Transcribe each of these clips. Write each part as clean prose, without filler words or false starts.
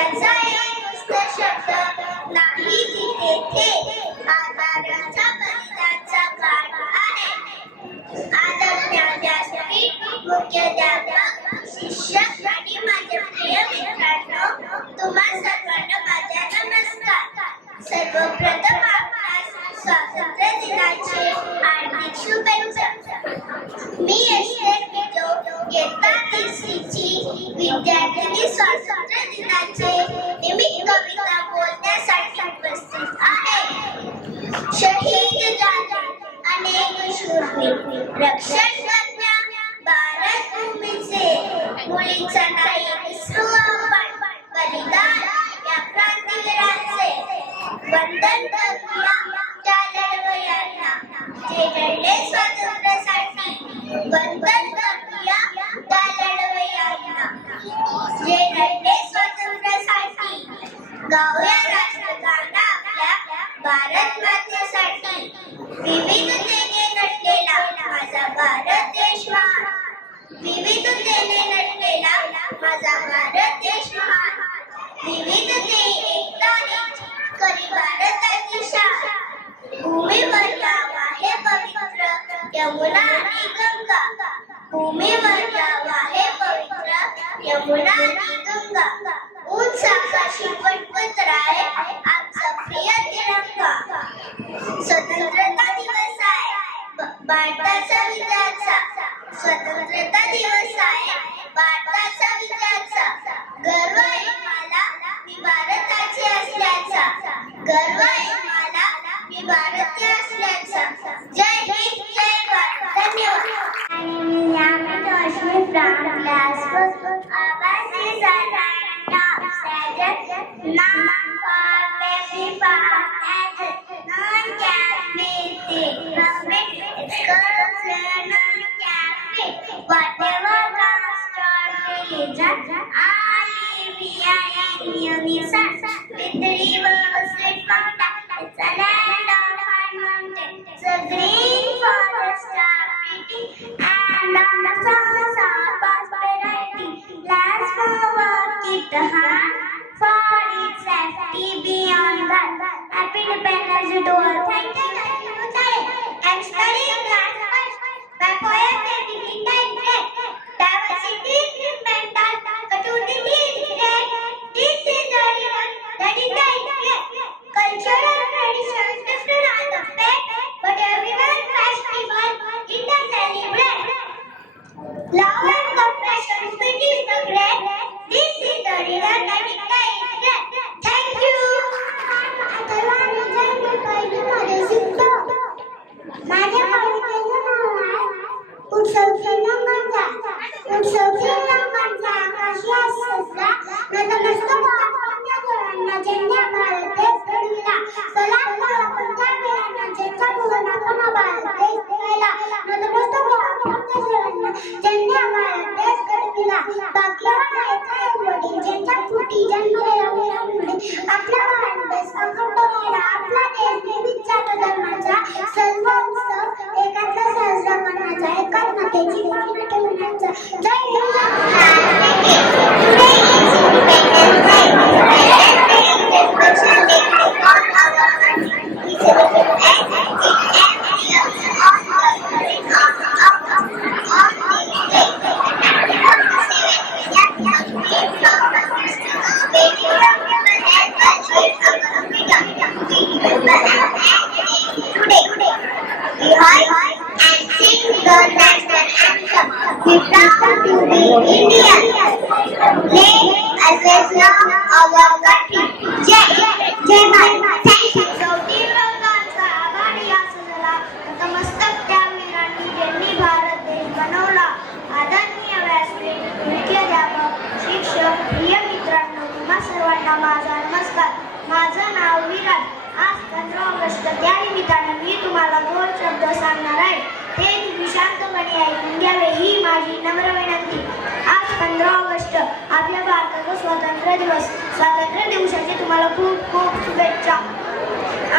त्याचा एक नुसतं शब्द नाही तिथे आजाराचा बलिदानचा काळ आहे. आदरणीय व्यासपीठ, मुख्याध्यापक, शिक्षक आणि माझे प्रिय मित्रांनो, तुम्हा सर्वांना माझा नमस्कार. सर्वप्रथम आपणास स्वातंत्र्य दिनाचे हार्दिक शुभेच्छा. मी एस्टेर किटो, इयत्ता तिसरीची विद्यार्थिनी. स्वातंत्र्य दिनाचे निमित्त कविता बोलण्यासाठी उपस्थित आहे. शहीद झाले अनेक शूरवीर, रक्षण करण्या भारत भूमीचे. मुळीचा नाही विसरू आपण बलिदान या क्रांतिवीरांचे. वंदन करूया त्या लढवय्यांना जे लढले स्वातंत्र्यासाठी. वंदन करूया त्या लढवय्यांना जे लढले स्वातंत्र्यासाठी. गाऊया राष्ट्रगान आपल्या भारत मातेसाठी. विविधतेने नटलेला माझा भारत देश महान. विविधतेने नटलेला माझा भारत देश महान. विविधते एकताने करी भारताची शान. भूमीवर गाव आहे पवित्र यमुना आणि गंगा. भूमीवर गाव आहे पवित्र यमुना आणि गंगा. उंच आकाशी फडफडणारे आमचा प्रिय तिरंगा. स्वतंत्रता दिवस आहे भारताचा विजयाचा. स्वतंत्रता दिवस आहे भारताचा विजयाचा. गर्व आहे मला मी भारताची असल्याचा. गर्व आहे मला मी भारतीय असल्याचा. जय हिंद, जय भारत. धन्यवाद. Whatever comes to religion, I live here in unison with the rivers, with mountains. It's a land of high mountains. It's a green forest of beauty, and on the flowers of prosperity. Let's forward, keep the hand for its safety beyond that. Happy Independence Day to all. Thank you. I'm studying class first. My poem may begin like that. Diversity is mental, but unity is great. This is the ribbon that is the great. Cultural traditions different are the fact, but everyone festival in the celebrate. Love and compassion, spirit is the great. This is the ribbon that is the great. Thank you. माझ्या कवितेचं नाव आहे उत्सव श्रीलंकांचा. उत्सव श्रीलंकांचा आकाशी सजला. नतमस्तक आपण त्या जवांना ज्यांनी भारत देश घडविला. सलाम करू आपण त्या वीरांना ज्यांच्यामुळे आपण भारत देश घडविला. नतमस्तक आपण त्या जवांना ज्यांनी भारत देश घडविला. भाग्यवान आहेत आई वडील ज्यांच्या पोटी जन्मलेला वीरांमुळे आपला भारत देश अखंड राहिला. आपला देश विविध जात धर्माचा सर्व उत्सव एकात्म साजरा करण्याचा, एकात्मतेची भावना ठेवण्याचा. जय सर्वांना माझा नमस्कार. माझं नाव विराज. आज 15 ऑगस्ट त्या निमित्ताने मी तुम्हाला 2 शब्द सांगणार आहे. ते तुम्ही शांतपणे ऐकून घ्यावे ही माझी नम्र विनंती. आज 15 ऑगस्ट आपल्या भारताचा स्वातंत्र्य दिवस. स्वातंत्र्य दिवसाची तुम्हाला खूप खूप शुभेच्छा.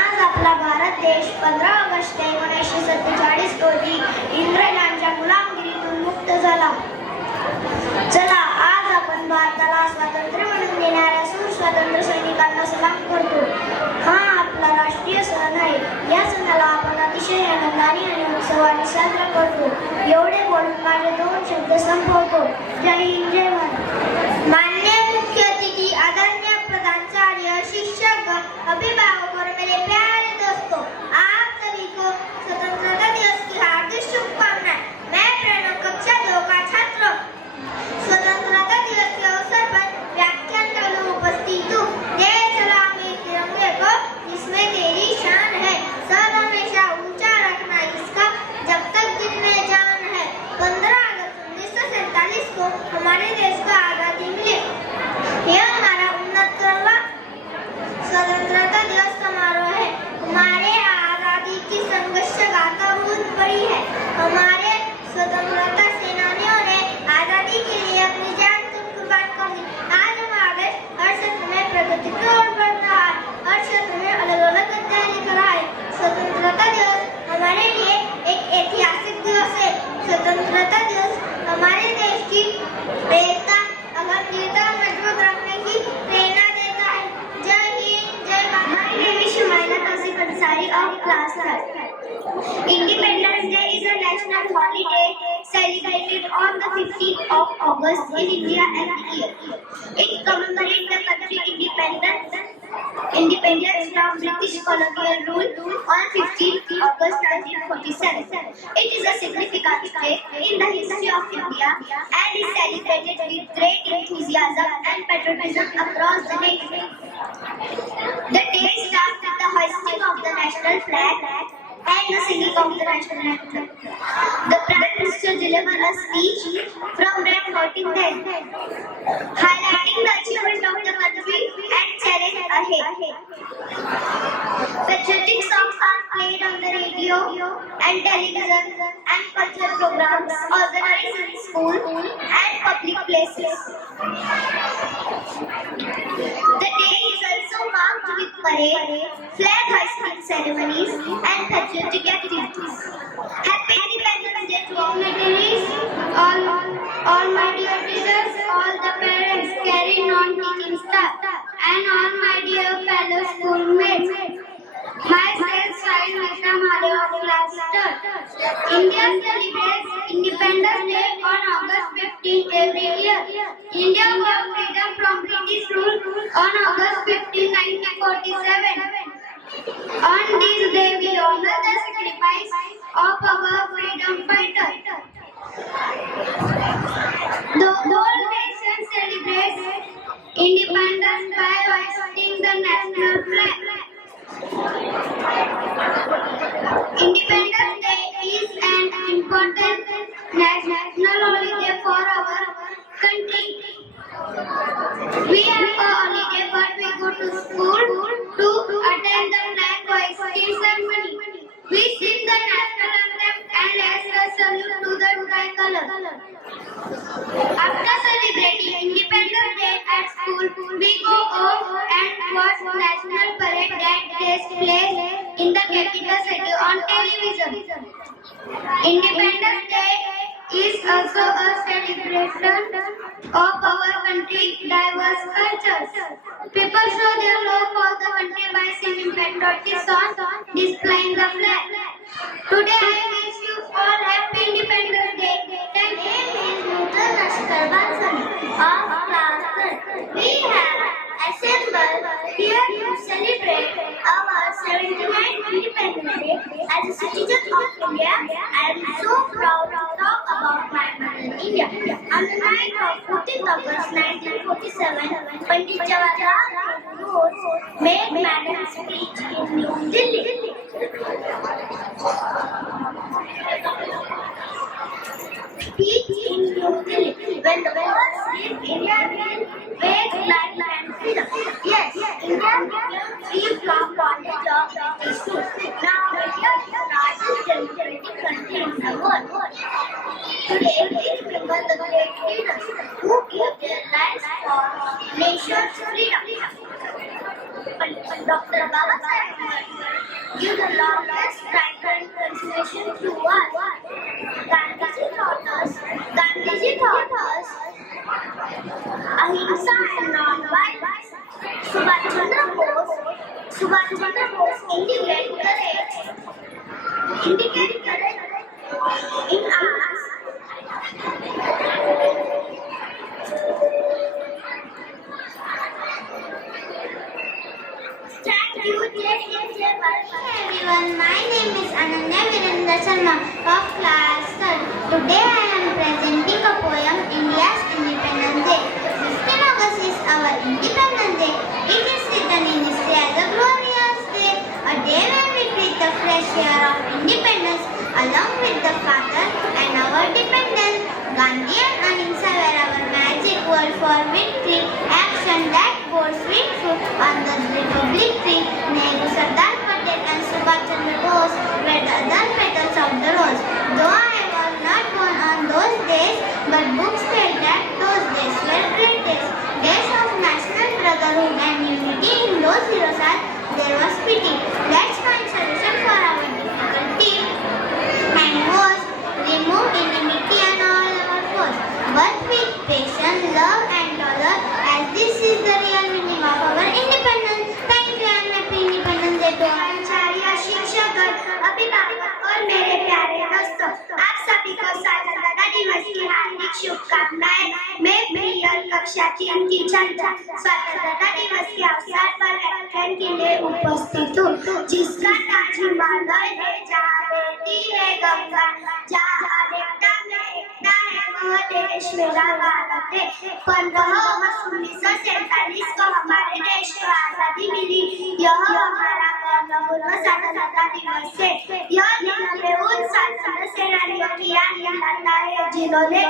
आज आपला भारत देश 15 ऑगस्ट 1947 रोजी इंग्रजांच्या गुलामगिरीतून मुक्त झाला. चला आज आपण भारताला स्वातंत्र्य मिळवून देणाऱ्या या सणाला आपण अतिशय आनंदाने आणि उत्सवाने साजरा करतो. एवढे बोलून माझे 2 शब्द संपवतो. जय हिंद, जय भारत. माननीय मुख्य अतिथि, आदरणीय प्राचार्य, शिक्षक, अभिभावक और मेरे प्यारे दोस्तों, आप सभी को स्वतंत्रता दिवस की हार्दिक शुभकामनाएं. मैं प्रणव, कक्षा 2 का छात्र. स्वतंत्रता दिवस के अवसर पर व्याख्यान में उपस्थित हूँ. दे सलामी तिरंगे को जिसमें तेरी शान है, सर हमेशा ऊंचा रखना इसका जब तक दिन में जान है. 15 अगस्त 1947 को हमारे देश को आजादी मिली. यह हमारा 69वां स्वतंत्रता दिवस समारोह है. हमारे आजादी की संघर्ष गाथा बहुत बड़ी है. हमारे स्वतंत्रता सेनानियों ने आजादी के लिए अपनी जान तक कुर्बान कर दी. आज हमारा देश हर क्षेत्र में प्रगति की ओर बढ़ रहा है. हर क्षेत्र में अलग अलग अध्याय लिख रहा है. स्वतंत्रता दिवस हमारे लिए एक ऐतिहासिक दिवस है. स्वतंत्रता दिवस हमारे देश की एकता, अखंडता मजबूत रखने की प्रेरणा देता है. जय हिंद, जय Bharat. My name is Shumaila Tawseef Ansari of class 3rd. Independence Day is a national holiday celebrated on the 15th of August in India every year. It commemorates the country's independence from British colonial rule on 15th August 1947. It is a significant day in the history of India and is celebrated with great enthusiasm and patriotism across the nation. The day starts with the hoisting of the national flag and the singing of the national anthem. The Prime Minister delivered a speech from Red Fort in Delhi, highlighting the achievement of the country and challenge ahead. Patriotic songs are played on the radio and television and cultural programs organized in school and public places. The day is also marked with parade, flag hoisting ceremonies, and patriotic activities. Happy Independence Day to all dignitaries, all my dear teachers, all the parents, carrying non-teaching staff, and all my dear fellow schoolmates. Myself, Sai Mehta Male of class 3rd. India celebrates Independence Day on August 15 every year. India won freedom from British rule on August 15, 1947. On this day, we honor the sacrifice of our freedom fighters. The whole nation celebrates independence by hoisting the national flag. Independence Day is an important national holiday for our country. We have a holiday, but we go to school to attend the flag hoisting ceremony. We sing the national anthem and ask a salute to the tricolor. After celebrating Independence Day at school, we go home and watch national parade that takes place in the capital city on television. Independence Day is also a celebration of our country's diverse cultures. People show their love for the country by singing patriotic songs, displaying the flag. Today I wish you all happy Independence Day. Thank you. Of class 3rd. We have assembled here to celebrate our 79th Independence Day. As a citizen of India, I am so proud to talk about my mother India. On the night of 14th August 1947, Pandit Jawaharlal Nehru made Madam speech in New Delhi. Speech in New Delhi. When the world sees India will wake light and freedom. Yes, India became free from bondage of British rule. Now India is the largest democratic country in the world. Today we remember the great leaders who gave their lives for nation's freedom. Dr. Baba Saheb Ambedkar gave the longest right and constitution to us. Gandhiji taught us ahimsa and non-violence. Subhash Chandra Bose indicated courage indicate courage in us. Thank you, everyone. My name is Ananya Virendra Sharma of class 3rd. Today I am presenting a poem, India's Independence Day. 15 August is our Independence Day. It is written in history as a glorious day, a day when we breathe the fresh air of independence along with the father and our dependents. Gandhi and Ahimsa were our magic word for victory, action that bore sweet fruit on the Republic tree. Nehru, Sardar Patel and Subhash Chandra Bose were the other petals of the rose. Though I was not born on those days, but books tell that those days were great days. Days of national brotherhood and unity. In those heroes' hearts there was pity. Let's find solution for our difficulty and woes. Remove enmity and all our foes. But with patience, love and dollar, as this is the real meaning of our independence. Thank you and happy Independence Day to all. आचार्य, शिक्षकगण, अभिभावक और मेरे प्यारे दोस्तों, आप सभी को स्वतंत्रता दिवस की हार्दिक शुभकामनाएं। मैं प्रियल कक्षा 3 की छात्रा स्वतंत्रता दिवस के अवसर पर व्याख्यान के लिए उपस्थित हूँ, जिसका नाम हिमालय है, जहाँ बहती है गंगा, जहाँ एकता में एकता है, वह देश मेरा भारत है। 15 अगस्त 1947 को हमारे देश को आजादी मिली। यह हमारा गौरवपूर्ण स्वतंत्रता दिवस है। यह दिन हमें उन स्वतंत्र सेनानियों की याद दिलाता है जिन्होंने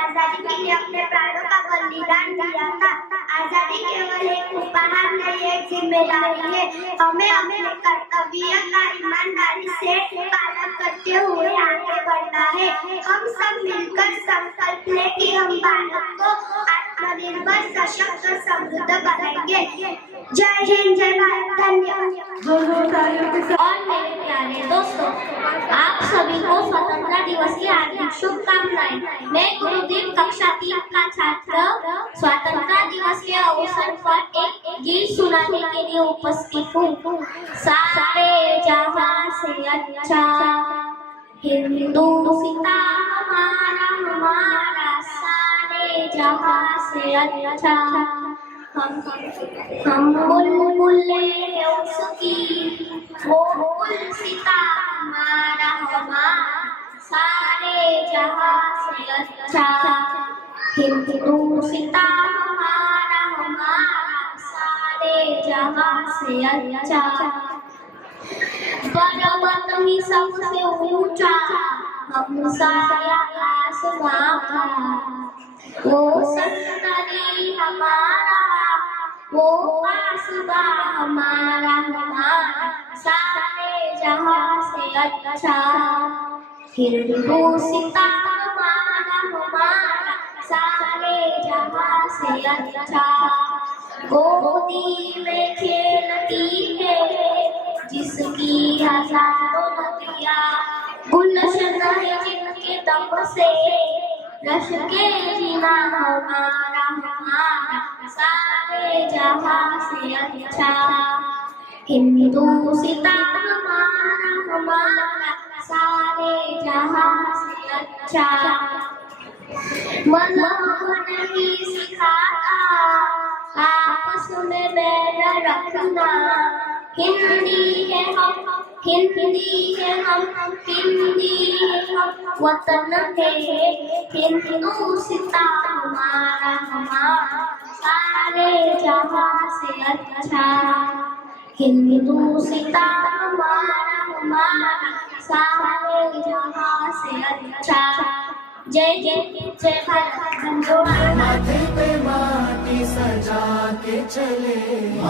आजादी के लिए अपने प्राणों का बलिदान दिया था। आजादी केवल एक उपहार नहीं, एक जिम्मेदारी है। हमें अपने कर्तव्य का ईमानदारी से पालन करते हुए आगे बढ़ना है। हम सब मिलकर संकल्प लें कि हम भारत को आत्मनिर्भर, सशक्त और समृद्ध बनाएंगे। जय हिंद, जय भारत, धन्यवाद। और मेरे प्यारे दोस्तों, आप सभी को स्वतंत्रता दिवस की हार्दिक शुभकामनाएं। मैं गुरुदेव कक्षा 3 का छात्र स्वतंत्रता दिवस के अवसर पर एक गीत सुनाने के लिए उपस्थित हूँ। सारे जहां से अच्छा हिंदुस्तान हमारा, हमारा सारे जहां से अच्छा। हम बुलबुले हैं उसकी, वो गुलसिता हमारा, हमारा सारे जहां से अच्छा। हिंदुस्ता हमारा, हमारा सारे जहां से अच्छा। पर्वत ही सबसे ऊंचा, हम साया आसमां का, वो संतरी हमारा, वो कासबा हमारा, हमारा सारे जहां से अच्छा। हिंदुस्ता हमारा, हमारा सारे जहां से अच्छा। गोदी में खेलती है जिसकी हजारों नदियाँ, गुलशन है जिनके दम से रश के जीना हमारा, हमारा सारे जहां से अच्छा। हिंदुस्ता हमारा, हमारा सारे जहां से अच्छा। मजहब नहीं सिखाता आपस में बैर रखना, हिंदी है हम, हिंदी है हम, हिंदी है हम, वतन है हिंदुस्तान हमारा, हमारा सारे जहां से अच्छा। हिंदुस्तान हमारा, हमारा सारे जहां से अच्छा। जय जय जय भारत। माथे पे माटी सजा के चले,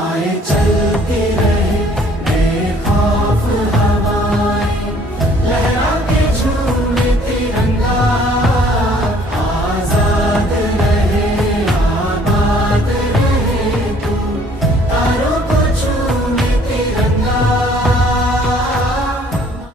आए चलते रहे।